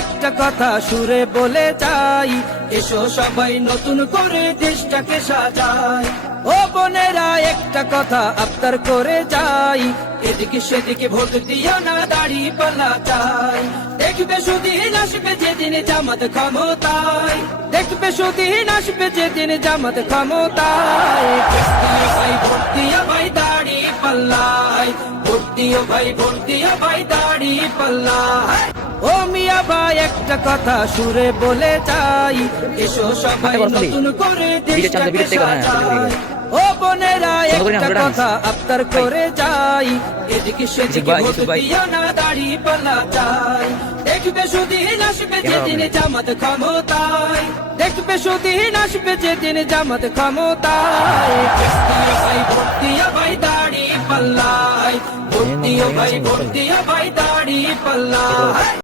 একটা কথা সুরে বলে যাই, এসো সবাই নতুন করে দেশটাকে সাজাই। ও বোনেরা, একটা কথা আবদার করে যাই, এদিকে সেদিকে ভোট দিও না, দাড়ি পাল্লা চাই। দেখবে সুদিন আসবে যেদিন জামাত ক্ষমতায়। দেখবে সুদিন আসবে যেদিন জামাত ক্ষমতায়। ভাই, ভোট ভাই, দাড়ি পাল্লাই ভোট দিও ভাই, ভোট দিও ভাই, দাড়ি পাল্লাই ও একটা কথা সুরে বলে যাই। এসো সবাই নতুন করে দেশটাকে সাজাই। ও বোনেরা একটা কথা আবদার করে যাই। এদিকে সেদিকে ভোট দিও না দাড়ি পাল্লা চাই। দেখবে সুদিন আসবে যেদিন জামাত ক্ষমতায়। দেখবে সুদিন আসবে যেদিন জামাত ক্ষমতায়। ভাই ভোট দিও ভাই দাড়ি পাল্লাই ভোট দিও ভাই ভোট দিও ভাই দাড়ি পাল্লাই